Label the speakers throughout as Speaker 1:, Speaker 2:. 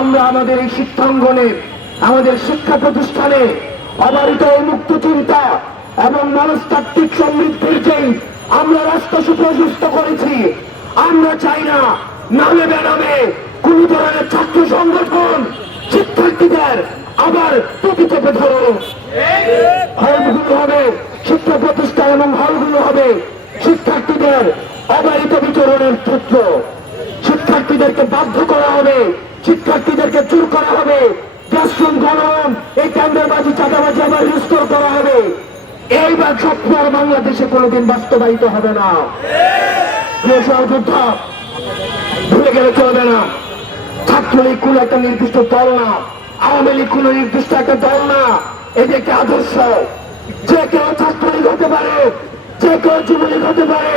Speaker 1: আমরা আমাদের এই শিক্ষাঙ্গনে, আমাদের শিক্ষা প্রতিষ্ঠানে অবারিত মুক্ত চিন্তা এবং মনস্তাত্ত্বিক সমৃদ্ধির যেই আমরা রাস্তা সুপ্রশস্ত করেছি, আমরা চাই না নামে বেনামে কোন ধরনের ছাত্র সংগঠন শিক্ষার্থীদের আবার টুপি চেপে ধরো হলগুলো হবে শিক্ষা প্রতিষ্ঠান এবং হলগুলো হবে শিক্ষার্থীদের অবারিত বিচরণের ক্ষেত্র। এইবার স্বপ্ন আর বাংলাদেশে কোনোদিন বাস্তবায়িত হবে না। ভুলে গেলে চলবে না। ছাত্রলীগ একটা নির্দিষ্ট দল না। আওয়ামী লীগ নির্দিষ্ট একটা দল না। এটি একটি আদর্শ। যে কেউ ছাত্রলীগ হতে পারে, যে কেউ যুবলীগ হতে পারে,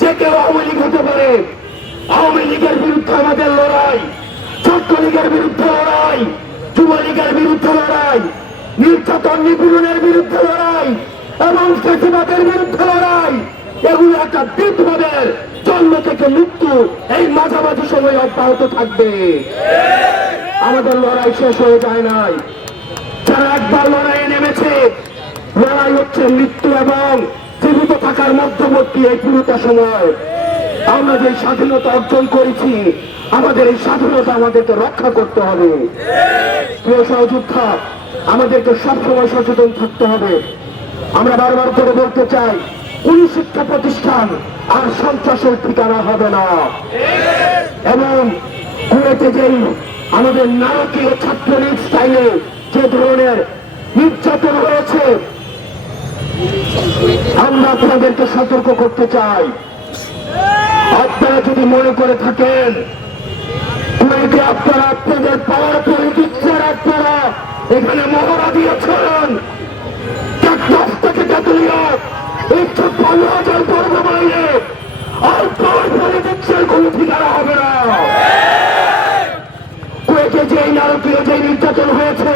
Speaker 1: যে কেউ আওয়ামী লীগ হতে পারে। আওয়ামী লীগের বিরুদ্ধে আমাদের লড়াই, ছাত্রলীগের বিরুদ্ধে লড়াই, যুবলীগের বিরুদ্ধে লড়াই, নির্যাতন নিপীড়নের বিরুদ্ধে লড়াই এবং ফেসিবাদের বিরুদ্ধে লড়াই। এগুলো একটা বিপ্লবের জন্ম থেকে মৃত্যু। এই মাঝামাঝি সময় অব্যাহত থাকবে। আমাদের লড়াই শেষ হয়ে যায় নাই। যারা একবার লড়াইয়ে নেমেছে, লড়াই হচ্ছে মৃত্যু এবং জীবিত থাকার মধ্যবর্তী এই পুরোটা সময়। আমরা যে স্বাধীনতা অর্জন করেছি, আমাদের এই স্বাধীনতা আমাদেরকে রক্ষা করতে হবে। প্রিয় সহযোদ্ধা, আমাদেরকে সবসময় সচেতন থাকতে হবে। আমরা বারবার করে বলতে চাই, কোন শিক্ষা প্রতিষ্ঠান আর সন্ত্রাসের ঠিকানা হবে না। এবং কুয়েতে যেই আমাদের নারকীয় ছাত্রলীগ স্টাইলে যে ধরনের নির্যাতন হয়েছে, আমরা আপনাদেরকে সতর্ক করতে চাই। আপনারা যদি মনে করে থাকেন, কুয়েতে আপনারা আপনাদের পাওয়ার পলিটিক্সের আপনারা এখানে মহড়া দিয়েছেন। পলিটিক্সের কোনো ঠিকানা হবে না। কুয়েতে যে নারকীয় যে নির্যাতন হয়েছে,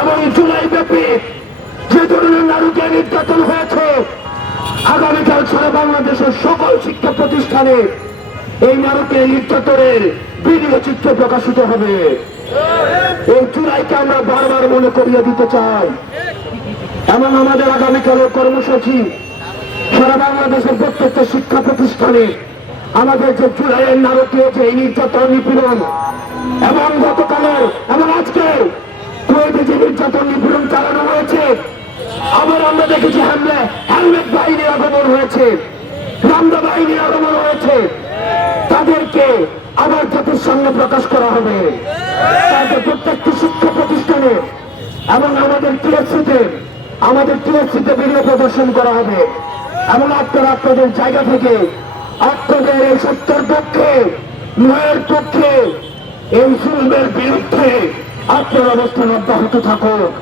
Speaker 1: এবং জুলাই ব্যাপী যে ধরনের নারকীয় নির্যাতন হয়েছে, আগামীকাল সারা বাংলাদেশের সকল শিক্ষা প্রতিষ্ঠানে এই নারকীয় নির্যাতনের ভিডিও চিত্র প্রকাশিত হবে। এই চূড়াইকে আমরা বারবার মনে করিয়ে দিতে চাই। এবং আমাদের আগামীকালের কর্মসূচি সারা বাংলাদেশের প্রত্যেকটা শিক্ষা প্রতিষ্ঠানে আমাদের যে জুলাইয়ের নারকীয় যে নির্যাতন নিপীড়ন এবং গতকালের এবং আজকে কুয়েতে যে নির্যাতন নিপীড়ন চালানো হয়েছে, আবার আমরা দেখেছি হামলে, হেলমেট বাহিনীর আগমন হয়েছে রামদা বাহিনীর আগমন হয়েছে। তাদেরকে আবার জাতির সামনে প্রকাশ করা হবে। তাদের প্রত্যেকটি শিক্ষা প্রতিষ্ঠানে এবং আমাদের টিএসসিতে আমাদের টিএসসিতে ভিডিও প্রদর্শন করা হবে। এবং আপনারা আপনাদের জায়গা থেকে আপনাদের এই সত্যের পক্ষে ন্যায়ের পক্ষে এই জুলমের বিরুদ্ধে আপনার অবস্থান অব্যাহত থাকুক।